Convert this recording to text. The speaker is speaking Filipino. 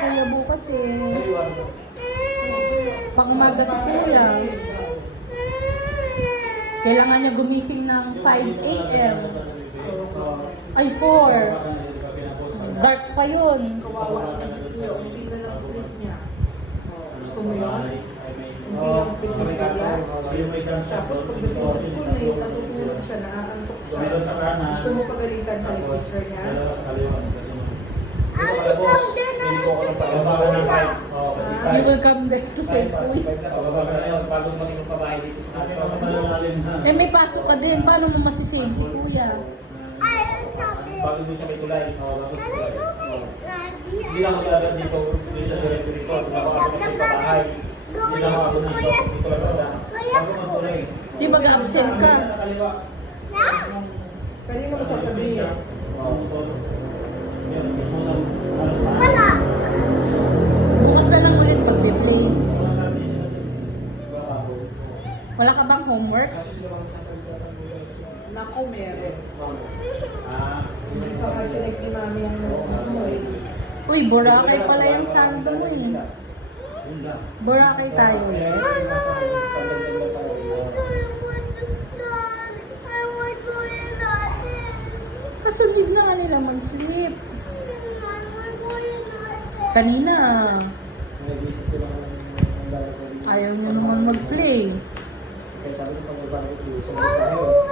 kuya bukas eh. Pang umaga si kuya. Kailangan niya gumising ng 5 a.m. Ay, 4. Dark pa yun. Kawawa na si Kuya. Hindi na lang sleep niya. Gusto mo yun? Hindi lang sleep ni Kuya. Tapos pagdating sa school na yun, natutulog siya, naaantok siya. Gusto mo pagalitan siya ni teacher niya? You will come there to save kuya. Eh, may pasok ka din. Paano mo masisave si kuya? Bago doon siya may tulay. Hindi lang maglalagad dito sa directory ko. Napakabot ng pabahay. Hindi lang ako dito lang wala. Bago ang tulay. Di mag-absent ka. Sa kaliwa. Kanino mo sasabihin? Yan, mismo sa ano sa Bukas na lang ulit pag-play. Wala ka bang homework? Nako, meron. Ah, Hindi pa nga siya nag-imami ang ano eh. Uy, Boracay pala yung santo mo eh. Boracay tayo eh. Kasunod na nga nila mag-sleep. Kanina, nag-iisip ko lang ang lalagay dito. ayaw nyo naman mag-play. Kaya sabi ko pag-babalik dito sa tayo.